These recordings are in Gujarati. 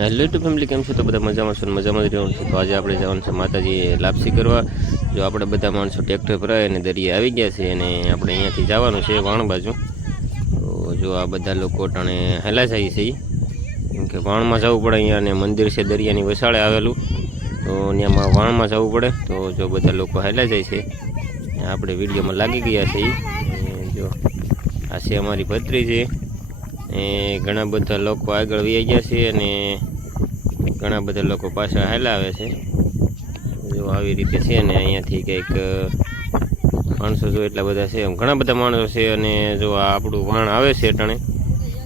હેલો ટુ ફેમિલી, કેમ છો? તો બધા મજામાં છો ને મજામાં જ રહેવાનું છે. તો આજે આપણે જવાનું છે માતાજી લાપસી કરવા. જો આપણે બધા માણસો ટ્રેક્ટર પર આવે અને દરિયે આવી ગયા છે અને આપણે અહીંયાથી જવાનું છે વાણ બાજુ. તો જો આ બધા લોકો ટાણે હેલા જાય છે, કેમ કે વાણમાં જવું પડે. અહીંયા અને મંદિર છે દરિયાની વસાળે આવેલું, તો ત્યાંમાં વાણમાં જવું પડે. તો જો બધા લોકો હેલા જાય છે, આપણે વિડીયોમાં લાગી ગયા છે. જો આ છે અમારી ભત્રી છે, એ ઘણા બધા લોકો આગળ વહી ગયા છે અને ઘણા બધા લોકો પાછા હેલા આવે છે. જો આવી રીતે છે ને અહીંયાથી કંઈક માણસો જો એટલા બધા છે, ઘણા બધા માણસો છે. અને જો આ આપણું વાણ આવે છે અટાણે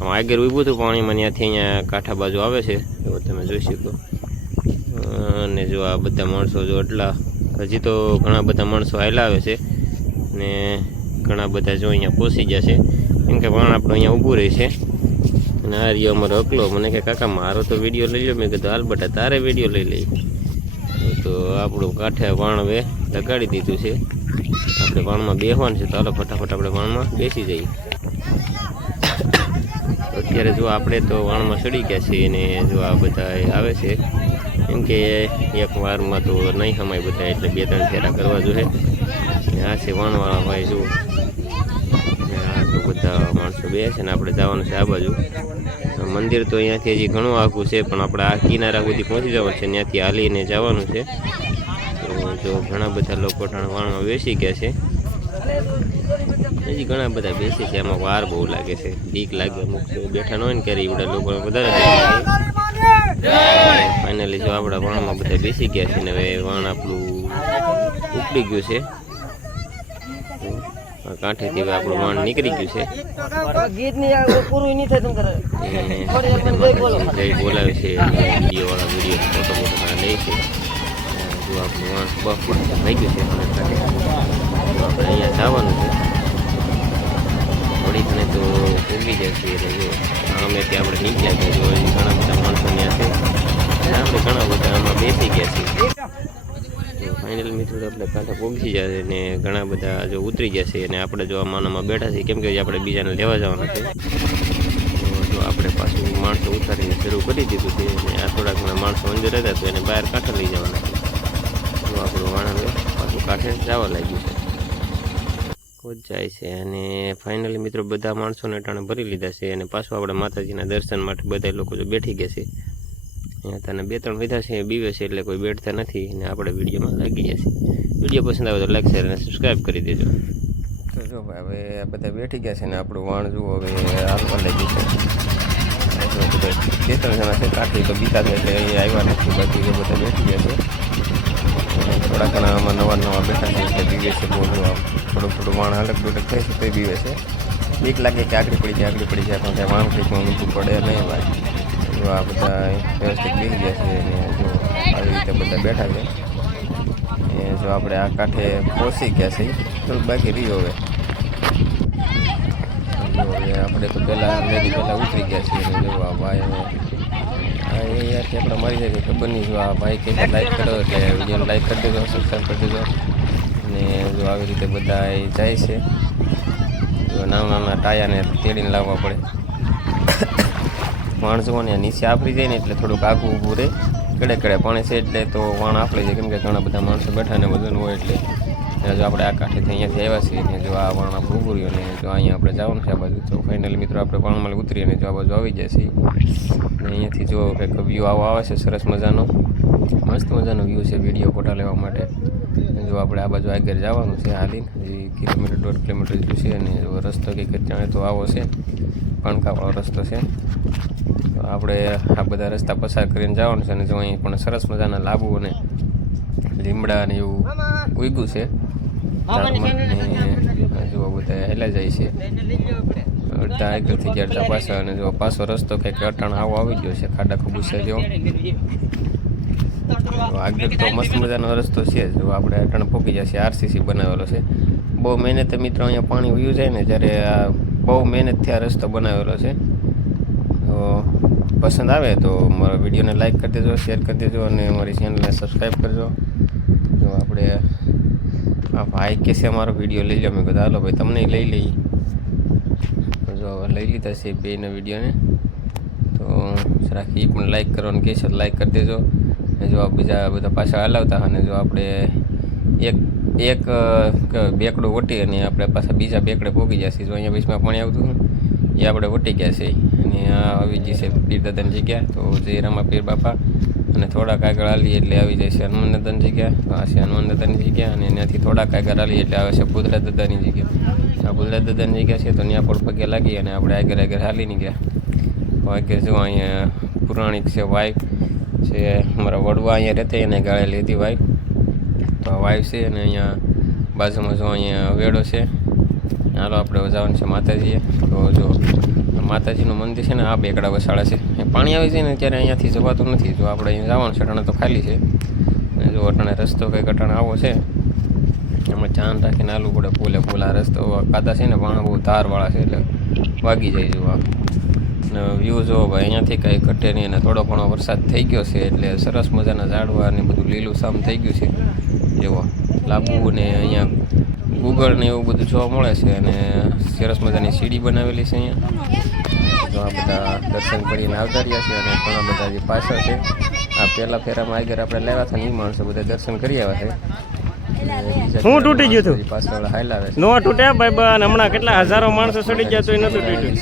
આગળ ઊભું હતું પાણીમાં, ત્યાંથી અહીંયા કાંઠા બાજુ આવે છે, જો તમે જોઈ શકો. અને જો આ બધા માણસો જો એટલા હજી તો ઘણા બધા માણસો હેલા આવે છે ને ઘણા બધા જો અહીંયા પહોંચી ગયા છે, કેમ કે વાણ આપણું અહીંયા ઊભું રહે છે. અને આ રહ્યો અમારો અકલો. મને કે કાકા મારો તો વિડીયો લઈ લો. મેં કીધું હાલ બેટા તારે વિડીયો લઈ લઈ. તો આપણું કાંઠે વાણ હવે લગાડી દીધું છે. આપણે વાણમાં બેસવાનું છે, તો હાલો ફટાફટ આપણે વાણમાં બેસી જઈએ. અત્યારે જો આપણે તો વાણમાં ચડી ગયા છીએ અને જો આ બધા આવે છે, કેમ કે એક વારમાં તો નહીં સમાય બધા, એટલે 2-3 ફેરા કરવા જોઈએ. આ છે વાણવાળા ભાઈ જુઓ, તો બધા માણસો બે છે ને આપણે જવાનું છે આ બાજુ. મંદિર તો અહીંયાથી હજી ઘણું આઘું છે, પણ આપણે આ કિનારા સુધી પહોંચી જવાનું છે, ત્યાંથી હાલીને જવાનું છે. તો જો ઘણા બધા લોકો વાણમાં બેસી ગયા છે, હજી ઘણા બધા બેસી છે. એમાં વાર બહુ લાગે છે, બીક લાગે. અમુક બેઠા ન હોય ને ક્યારે એવડા લોકો વધારે. ફાઇનલી જો આપણા વાણમાં બધા બેસી ગયા છે ને હવે વાણ આપણું ઉપડી ગયું છે. કાંઠેથી હવે આપણું વાણ નીકળી ગયું છે. બોલાવે છે વિડીયો વાળા, વિડીયો ફોટો મોટો લે છે. જો આપણું વાણ બહુ થઈ ગયું છે, આપણે અહીંયા જવાનું છે. થોડી ઘણી તો ઉગી જાય છે. જો અમે ત્યાં આપણે નીકળ્યા છીએ, જો ઘણા બધા માણસો ત્યાં છે, આપણે ઘણા બધા આમાં બેસી ગયા છીએ. ફાઇનલ મિત્રો આપણે કાંઠે પહોંચી જાય ને ઘણા બધા જો ઉતરી ગયા છે અને આપણે જો આમાં બેઠા છીએ, કેમ કે આપણે બીજાને લેવા જવાના છે. તો આપણે પાછું માણસો ઉતારીને શરૂ કરી દીધું છે અને આ થોડા ઘણા માણસો અંદર હતા તો એને બહાર કાંઠે લઈ જવાના છે. તો આપણું વાણ હવે પાછું કાંઠે જવા લાગ્યું છે, ખોજ જાય છે. અને ફાઇનલી મિત્રો બધા માણસોને ટાણે ભરી લીધા છે અને પાછું આપણે માતાજીના દર્શન માટે બધા લોકો જો બેઠી ગયા છે. અહીંયા તને 2-3 વિધા છે બીવે છે, એટલે કોઈ બેઠતા નથી અને આપણે વિડીયોમાં લાગી ગયા છે. વિડીયો પસંદ આવે તો લાઈક, શેર અને સબસ્ક્રાઈબ કરી દેજો. તો જો ભાઈ હવે બધા બેઠી ગયા છે ને આપણું વાણ જુઓ હવે હાલવા લાગી છે. બધા 2-3 જણા છે, કાઠી તો બીતા છે એટલે અહીંયા આવ્યા નથી, બાકી એ બધા બેઠી ગયા છે. થોડા ઘણા આમાં નવા બેઠા છે એટલે બીવે છે બહુ. થોડું વાણ અલગ ડોલક થાય છે તો બીવે છે. બીક લાગે કે આગળ પડી જાય પણ ત્યાં વાણ કંઈક ઊંધું પડે નહીં ભાઈ. જો આ બધા વ્યવસ્થિત બેસી ગયા છે અને જો આવી રીતે બધા બેઠા છે. એ જો આપણે આ કાંઠે પહોંચી ગયા છે, તો બાકી રહ્યો હવે. આપણે તો પહેલાં ઉતરી ગયા છીએ. અને જો આ ભાઈ હવે યારથી આપણે મારી જાય ખબર નહીં. જો આ ભાઈ કંઈક લાઈક કરો એટલે વિડીયોને લાઈક કરી દેજો, સબસ્ક્રાઈબ કરી દેજો. અને જો આવી રીતે બધા જાય છે. જો નાના ટાયાને તેડીને લાવવા પડે. વાણ જુઓ ને નીચે આપણી જાય ને એટલે થોડુંક આઘું ઊભું રહે. કડે પાણી છે એટલે તો વાણ આપણી જાય, કેમ કે ઘણા બધા માણસો બેઠા ને વજન હોય એટલે. જો આપણે આ કાંઠેથી અહીંયાથી આવ્યા છીએ ને જો આ વાણ આપણે ઊભું રહ્યું ને જો અહીંયા આપણે જવાનું છે આ બાજુ. તો ફાઇનલી મિત્રો આપણે વાણમાં ઉતરીએ અને જો આ બાજુ આવી જાય છે. અને અહીંયાથી જો કંઈક વ્યૂ આવો આવે છે સરસ મજાનો, મસ્ત મજાનો વ્યૂ છે વિડીયો ફોટા લેવા માટે. જો આપણે આ બાજુ આગળ જવાનું છે હાલીને, 1 કિલોમીટર 1.5 કિલોમીટર જેટલું છે. અને જો રસ્તો કંઈક જાણે તો આવો છે, કણકાવાળો રસ્તો છે. આપણે આ બધા રસ્તા પસાર કરીને જવાનું છે. અને જો અહીં પણ સરસ મજાના લાંબુ અને લીમડા અને એવું ઉગ્યું છે. જો બધા હેલા જાય છે, અડધા આગળથી ગયા અડધા પાછા. અને જો પાછો રસ્તો કંઈક અટાણ આવો આવી ગયો છે, ખાડા ખબૂચા જેવો. આગળ તો મસ્ત મજાનો રસ્તો છે. જો આપણે અટાણ પહોંચી જશે, RCC બનાવેલો છે. બહુ મહેનત મિત્રો, અહીંયા પાણી વયું જાય ને જ્યારે આ બહુ મહેનતથી આ રસ્તો બનાવેલો છે. તો પસંદ આવે તો મારા વિડીયોને લાઈક કરી દેજો, શેર કરી દેજો અને મારી ચેનલને સબસ્ક્રાઈબ કરજો. જો આપણે આ ભાઈ કે છે અમારો વિડીયો લઈ લો. મેં કીધું હાલો ભાઈ તમને લઈ લઈ. જો લઈ લીધા છે બેના વિડીયોને. તો જરાક એ પણ લાઈક કરવાનું કહે છે, લાઈક કરી દેજો. અને જો બીજા બધા પાછા હલાવતા અને જો આપણે એક બેકડું વટી અને આપણે પાછા બીજા બેકડે પહોંચી જશે. જો અહીંયા બીચમાં પાણી આવતું એ આપણે વટી ગયા છે અને આ આવી ગઈ છે પીર દાદાની જગ્યા. તો જય રામા પીર બાપા અને થોડાક આગળ હાલીએ એટલે આવી જાય છે હનુમાન દાદાની જગ્યા. આ છે હનુમાન દાદાની જગ્યા અને ત્યાંથી થોડાક આગળ હાલીએ એટલે આવે છે ભૂતરા દાદાની જગ્યા. આ ભૂતરા દાદાની જગ્યા છે તો ત્યાં પણ પગે લાગી અને આપણે આગળ હાલી નહીં ગયા. આગળ જો અહીંયા પુરાણિક છે વાઈફ છે અમારા વડવા અહીંયા રહેતા એને ગાળેલી હતી વાઈફ. તો આ વાઈફ છે અને અહીંયા બાજુમાં જો અહીંયા વેડો છે. હાલો આપણે જવાનું છે માતાજીએ. તો જો માતાજીનું મંદિર છે ને આ બેકડા વસાડા છે. પાણી આવી જાય ને ત્યારે અહીંયાથી જવાતું નથી. જો આપણે અહીંયા જવાનું છે અટાણે તો ખાલી છે અને જો અટાણે રસ્તો કંઈક અટાણે આવો છે એમાં ચાંદ રાખીને આલવું પડે પુલ. આ રસ્તો કાદા છે ને પાણા બહુ ધારવાળા છે એટલે વાગી જાય. જો આ અને વ્યૂ જો ભાઈ અહીંયાથી કંઈ ઘટે નહીં અને થોડો ઘણો વરસાદ થઈ ગયો છે એટલે સરસ મજાના ઝાડવા અને બધું લીલું સામ થઈ ગયું છે. જેવો લાંબુ ને અહીંયા ગુગળ ને એવું બધું જોવા મળે છે અને સરસ મજાની સીડી બનાવેલી છે અહીંયા. તો આ બધા દર્શન કરીને આવતા રહ્યા છે અને ઘણા બધા જે પાછળ છે આ પહેલા ફેરામાં આગળ આપણે લાવ્યા હતા ને એ માણસો બધા દર્શન કરી આવ્યા છે. હું તૂટી ગયું હતું પાછળ હાલાવે છે નો તૂટ્યા ભાઈ બન. હમણાં કેટલા હજારો માણસો ચડી ગયા તો એ નતું તૂટ્યું.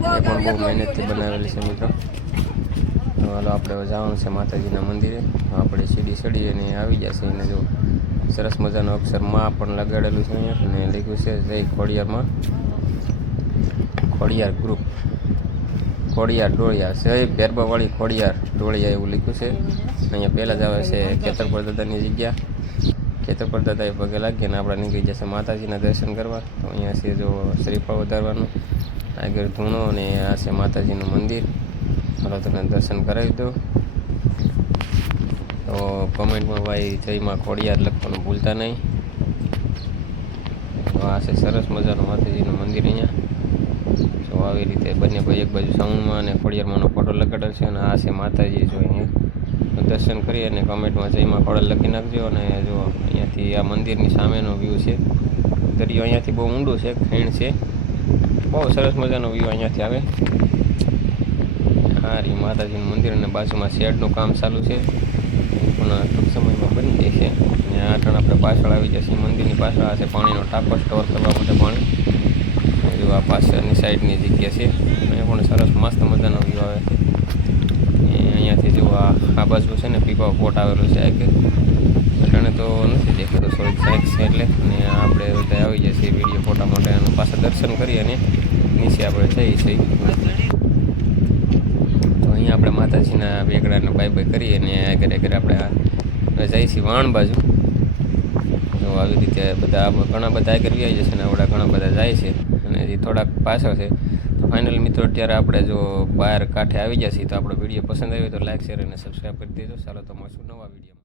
એ પણ બહુ મહેનતથી બનાવેલી છે મિત્રો. તો હાલો આપણે જવાનું છે માતાજીના મંદિરે. આપણે સીડી ચડી અને આવી જશે એને જો સરસ મજાનું અક્ષર માં પણ લગાડેલું છે અહીંયા અને લખ્યું છે જય ખોડિયારમાં ખોડિયાર ગ્રુપ ખોડિયાર ડોળિયા જય ભેરબાવાળી ખોડિયાર ડોળિયા એવું લખ્યું છે. અહીંયા પહેલાં જ આવે છે ખેતરપર દાદાની જગ્યા. ખેતરપર દાદાએ પગે લાગીએ અને આપણે નીકળી જશે માતાજીના દર્શન કરવા. તો અહીંયા છે જો શ્રીફળ વધારવાનું આગળ ધૂણો અને આ છે માતાજીનું મંદિર. ચાલો તમને દર્શન કરાવી દો. તો કમેન્ટમાં ભાઈ જયમાં ખોડિયાર લખવાનું ભૂલતા નહીં. તો આ છે સરસ મજાનું માતાજીનું મંદિર અહીંયા. તો આવી રીતે બંને ભાઈ એક બાજુ સાઉન્ડમાં અને ખોડિયારમાંનો ફોટો લગાડેલ છે અને આ છે માતાજી. જો અહીંયા દર્શન કરી અને કમેન્ટમાં જયમાં ખોડિયાર લખી નાખજો. અને જો અહીંયાથી આ મંદિરની સામેનો વ્યૂ છે. દરિયો અહીંયાથી બહુ ઊંડું છે, ખીણ છે, બહુ સરસ મજાનો વ્યૂ અહીંયાથી આવે. હા રી માતાજીનું મંદિર અને બાજુમાં શેડનું કામ ચાલુ છે પણ ટૂંક સમયમાં બની જાય છે. અને આ ટણ આપણે પાછળ આવી જશે મંદિરની પાછળ. આ છે પાણીનો ટાંકો સ્ટોર કરવા માટે પાણી. જો આ પાછળની સાઈડની જગ્યા છે અહીંયા પણ સરસ મસ્ત મજાનો વ્યૂ આવે છે. અહીંયાથી જો આ બાજુ છે ને પીપા પોટ આવેલો છે આગળ. અટાણે તો નથી દેખાતો થોડીક સાઈડ છે એટલે. અને આપણે બધા આવી જશે વિડીયો ફોટા માટે અને પાછા દર્શન કરી અને નીચે આપણે જઈએ છીએ. તો અહીંયા આપણે માતાજીના બેકડાને બાય કરી અને આગળ આપણે જઈએ છીએ વાણ બાજુ. તો આવી રીતે બધા ઘણા બધા આગળ આવી જશે ને આવડા ઘણા બધા જાય છે અને હજી થોડાક પાછળ છે. તો ફાઇનલ મિત્રો અત્યારે આપણે જો બહાર કાંઠે આવી જશે તો આપણો વિડીયો પસંદ આવ્યો તો લાઈક શેર અને સબસ્ક્રાઈબ કરી દેજો. ચાલો તો મળશું નવા વિડીયો.